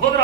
ಸಹೋದರ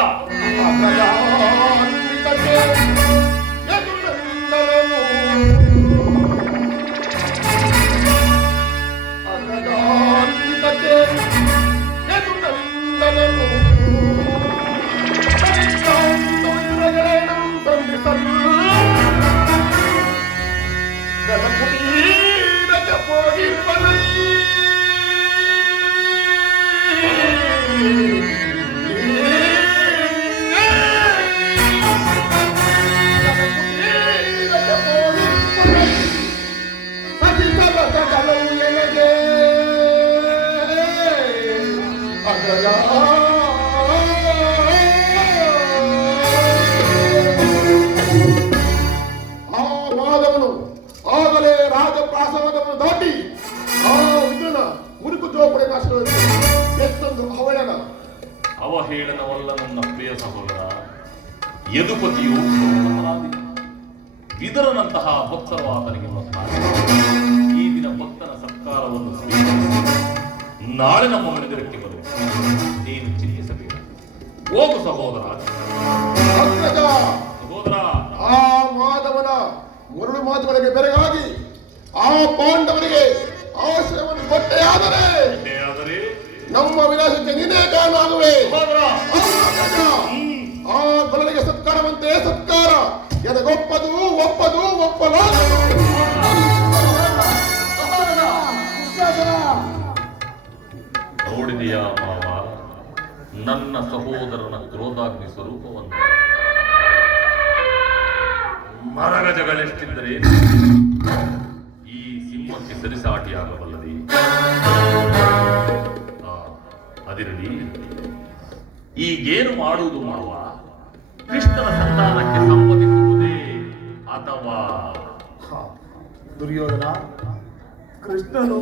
ಅವಹೇಳನವಲ್ಲ ನನ್ನ ಪ್ರಿಯ ಸಹೋದರ. ಯದುಪತಿಯು ವಿದುರನಂತಹ ಭಕ್ತರು ಆತನಿಗೆ ಈ ದಿನ ಭಕ್ತನ ಸತ್ಕಾರವನ್ನು ಸ್ವೀಕರಿಸಿ ನಾಳೆ ನಮ್ಮ ಮಂದಿರಕ್ಕೆ ಬರಬೇಕು. ನೀನು ಚಿಂತಿಸಬೇಕು. ಹೋಗು ಸಹೋದರ. ಸಹೋದರ, ಆ ಮಾಧವನ ಮರಳು ಮಾತುಗಳಿಗೆ ಬೆರಗಾಗಿ ಆ ಪಾಂಡವರಿಗೆ ಆಶ್ರಯವನ್ನು ಕೊಟ್ಟೆಯಾದರೆ ನಮ್ಮ ವಿನಾಶಕ್ಕೆ ನೀನೇ ಕಾರಣ ಆಗುವೆ. ಆ ಕೊಲನಿಗೆ ಸತ್ಕಾರವಂತೆ ಸತ್ಕಾರ ಎದಗೊಪ್ಪದು ಒಪ್ಪದು ಒಪ್ಪಲಾಗದು. ನೋಡಿದೆಯಾ ಮಾವ ನನ್ನ ಸಹೋದರನ ಕ್ರೋಧಾಗ್ನಿ ಸ್ವರೂಪವನ್ನು? ಮರಗಜಗಳೆಷ್ಟಿದ್ದರೆ ಈ ಸಿಂಹಕ್ಕೆ ಸರಿಸಾಟಿಯಾಗಬಲ್ಲದೆ. ಅದಿರಲಿ, ಈಗೇನು ಮಾಡುವುದು ಮಾವ? ಕೃಷ್ಣನ ಸಂತಾನಕ್ಕೆ ಸಂಬಂಧಿಸುವುದೇ ಅಥವಾ? ದುರ್ಯೋಧನ, ಕೃಷ್ಣನು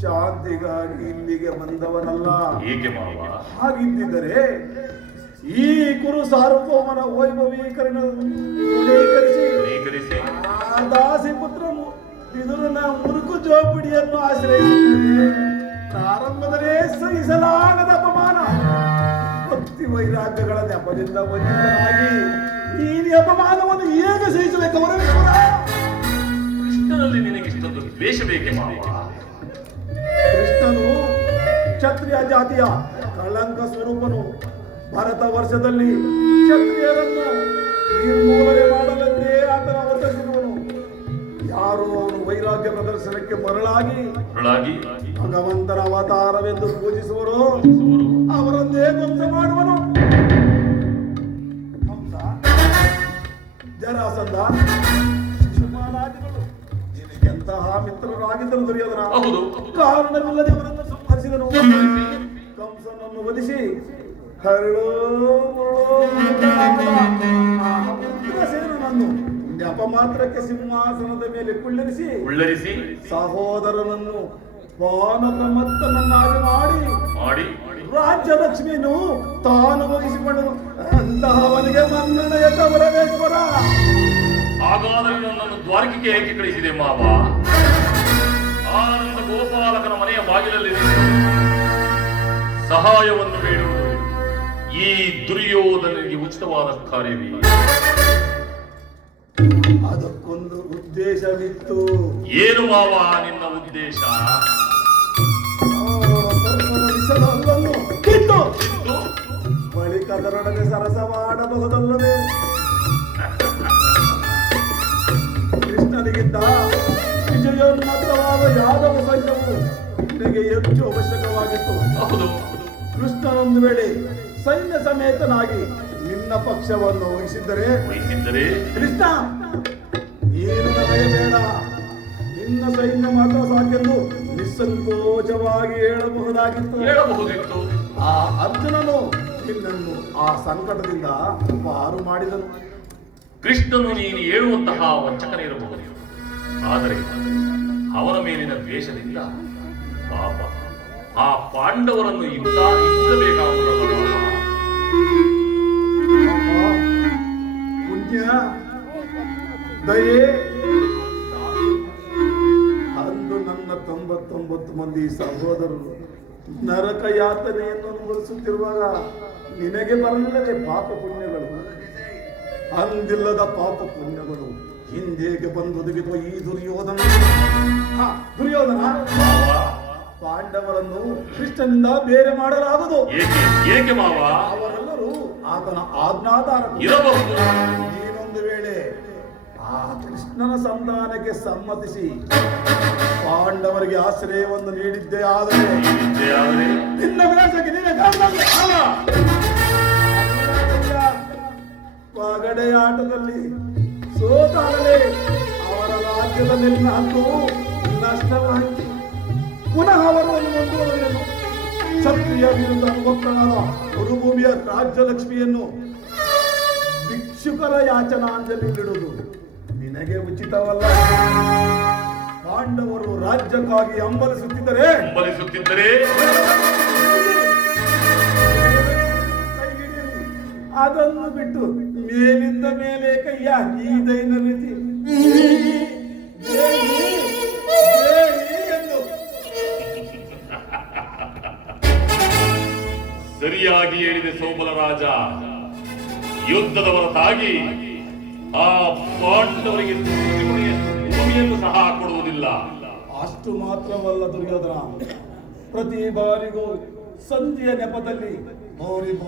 ಶಾಂತಿಗಾಗಿ ಇಲ್ಲಿಗೆ ಬಂದವನಲ್ಲ. ಏಕೆ ಮಾವ? ಹಾಗಿದ್ದರೆ ಈ ಕುರು ಸಾರ್ವಭೌಮನ ವೈಭವೀಕರಣ ದಾಸಿ ಪುತ್ರನು ವಿದುರನ ಮುರುಕು ಜೋಪಿಡಿಯನ್ನು ಆಶ್ರಯಿಸುತ್ತದೆ. ಪ್ರಾರಂಭದಲ್ಲೇ ಸಹಿಸಲಾಗದ ಅಪಮಾನ, ಭಕ್ತಿ ವೈರಾಗ್ಯಗಳ ನೆಪದಿಂದ ವಂಚಿತನಾಗಿ ಈ ಅಪಮಾನವನ್ನು ಹೇಗೆ ಸಹಿಸಬೇಕು? ಕೃಷ್ಣನಲ್ಲಿ ನಿನಗೆ ಇಷ್ಟೊಂದು ದ್ವೇಷ ಬೇಕೆ ಮಾವ? ಕೃಷ್ಣನು ಕ್ಷತ್ರಿಯ ಜಾತಿಯ ಕಳಂಕ ಸ್ವರೂಪನು. ಭಾರತ ವರ್ಷದಲ್ಲಿ ಕ್ಷತ್ರಿಯರನ್ನು ನಿರ್ಮೂಲನೆ ಮಾಡಲೆಂದೇ ಆತನ ಅವತರಿಸಿರುವನು. ಯಾರು ಅವನು ವೈರಾಗ್ಯ ಪ್ರದರ್ಶನಕ್ಕೆ ಮರಳಾಗಿ ಭಗವಂತನ ಅವತಾರವೆಂದು ಪೂಜಿಸುವರು, ಅವರನ್ನೇ ಧ್ವಂಸ ಮಾಡುವನು. ಹಂಸ, ಜರಾಸಂಧ, ಶಿಶುಪಾಲಾದಿಗಳು ನಿನಗೆಂತಹ ಮಿತ್ರರಾಗಿದ್ದರು ದುರ್ಯೋಧನ. ಕಾರಣವಿಲ್ಲದೆ ಅವರನ್ನು ಸಂಹರಿಸಿದನು. ಕಂಸನನ್ನು ವಧಿಸಿ ಸೇನನನ್ನು ನೆಪ ಮಾತ್ರಕ್ಕೆ ಸಿಂಹಾಸನದ ಮೇಲೆ ಕುಳ್ಳರಿಸಿ ಸಹೋದರನನ್ನು ಪಾನಪ್ರಮತ್ತನನ್ನಾಗಿ ಮಾಡಿ ರಾಜ್ಯ ಲಕ್ಷ್ಮಿಯನ್ನು ತಾನು ವಹಿಸಿಕೊಂಡನು. ಅಂತಹವನಿಗೆ ಮನ್ನಣೆಯ ಕವರವೇಶ್ವರ. ಹಾಗಾದರೆ ನನ್ನನ್ನು ದ್ವಾರಕೆಗೆ ಏಕೆ ಕಳಿಸಿದೆ ಮಾವ? ಆನಂದ ಗೋಪಾಲಕನ ಮನೆಯ ಬಾಗಿಲಲ್ಲಿ ಸಹಾಯವನ್ನು ಬೇಡುವುದು ಈ ದುರ್ಯೋಧನಿಗೆ ಉಚಿತವಾದ ಕಾರ್ಯವೇ? ಅದಕ್ಕೊಂದು ಉದ್ದೇಶವಿತ್ತು. ಏನು ಮಾವ ನಿನ್ನ ಉದ್ದೇಶ? ಬಳಿಕ ಅದರೊಡನೆ ಸರಸವಾಡಬಹುದಲ್ಲವೇ? ಕೃಷ್ಣನಿಗಿಂತ ವಿಜಯೋನ್ಮತ್ತವಾದ ಯಾದವ ಸೈನ್ಯವು ನಿನಗೆ ಹೆಚ್ಚು ಅವಶ್ಯಕವಾಗಿತ್ತು. ಕೃಷ್ಣನೊಂದು ವೇಳೆ ಸೈನ್ಯ ಸಮೇತನಾಗಿ ನಿನ್ನ ಪಕ್ಷವನ್ನು ವಹಿಸಿದ್ದರೆ ಕೃಷ್ಣ ನೀನು ನನಗೆ ಬೇಡ, ನಿನ್ನ ಸೈನ್ಯ ಮಾತ್ರ ಸಾಕೆಂದು ನಿಸ್ಸಂಕೋಚವಾಗಿ ಹೇಳಬಹುದಾಗಿತ್ತು. ಆ ಅರ್ಜುನನು ನಿನ್ನನ್ನು ಆ ಸಂಕಟದಿಂದ ಪಾರು ಮಾಡಿದನು. ಕೃಷ್ಣನು ನೀನು ಹೇಳುವಂತಹ ವಂಚಕನಿರಬಹುದು, ಆದರೆ ಅವರ ಮೇಲಿನ ದ್ವೇಷದಿಂದ ಪಾಪ ಆ ಪಾಂಡವರನ್ನು ಇರಿಸಬೇಕಾಗುವುದಲ್ಲ. ಪುಣ್ಯ ದಯೆ ಅಂದು ನನ್ನ 99 ಮಂದಿ ಸಹೋದರರು ನರಕ ಯಾತನೆಯನ್ನು ಅನುಭವಿಸುತ್ತಿರುವಾಗ ನಿನಗೆ ಬರಲಿಲ್ಲದೆ ಪಾಪ ಪುಣ್ಯಗಳು, ಅಂದಿಲ್ಲದ ಪಾಪ ಪುಣ್ಯಗಳು ಹಿಂದೆಗೆ ಬಂದೊದಗಿರುವ ಈ ದುರ್ಯೋಧನ. ದುರ್ಯೋಧನ ಪಾಂಡವರನ್ನು ಕೃಷ್ಣನಿಂದ ಬೇರೆ ಮಾಡಲಾಗದು. ಏಕೆ ಮಾವ? ಅವರೆಲ್ಲರೂ ಆತನ ಆಜ್ಞಾಧಾರಕರು ಇರಬಹುದು. ನೀನೊಂದು ವೇಳೆ ಆ ಕೃಷ್ಣನ ಸಂಧಾನಕ್ಕೆ ಸಮ್ಮತಿಸಿ ಪಾಂಡವರಿಗೆ ಆಶ್ರಯವನ್ನು ನೀಡಿದ್ದೇ ಆದರೆ ನಿನ್ನ ವಿನಾಶಕ್ಕೆ ನಿನ್ನ ಕಾರಣವೇ ಅಲ್ಲ. ಪಗಡೆಯಾಟದಲ್ಲಿ ಸೋತಾಗಲೇ ಅವರ ರಾಜ್ಯದ ಮೇಲಿನ ಹಕ್ಕು ನಷ್ಟವಾಯಿತು. ಪುನಃ ಅವರನ್ನು ಮುಂದುವರೆದನು. ಕ್ಷತ್ರಿಯ ವಿರುದ್ಧ ಮಕ್ಕಳಾದ ಮರುಭೂಮಿಯ ರಾಜ್ಯಲಕ್ಷ್ಮಿಯನ್ನು ಭಿಕ್ಷುಕರ ಯಾಚನಾಂಜಲಿಡುವುದು ನಿನಗೆ ಉಚಿತವಲ್ಲ. ಪಾಂಡವರು ರಾಜ್ಯಕ್ಕಾಗಿ ಹಂಬಲಿಸುತ್ತಿದ್ದರೆ ಕೈ ಹಿಡಿಯಲಿ. ಅದನ್ನು ಬಿಟ್ಟು ಮೇಲಿಂದ ಮೇಲೆ ಕೈಯ ಈ ದೈನ ರೀತಿ ಸರಿಯಾಗಿ ಹೇಳಿದೆ ಸೋಮಲ ರಾಜ. ಯುದ್ಧದ ಹೊರತಾಗಿ ಆ ಪಾಂಡವರಿಗೆ ಭೂಮಿಯನ್ನು ಸಹ ಕೊಡುವುದಿಲ್ಲ. ಅಷ್ಟು ಮಾತ್ರವಲ್ಲ ದುರ್ಯೋಧನ, ಪ್ರತಿ ಬಾರಿಗೂ ಸಂಧಿಯ ನೆಪದಲ್ಲಿ ಬಾರಿಗೂ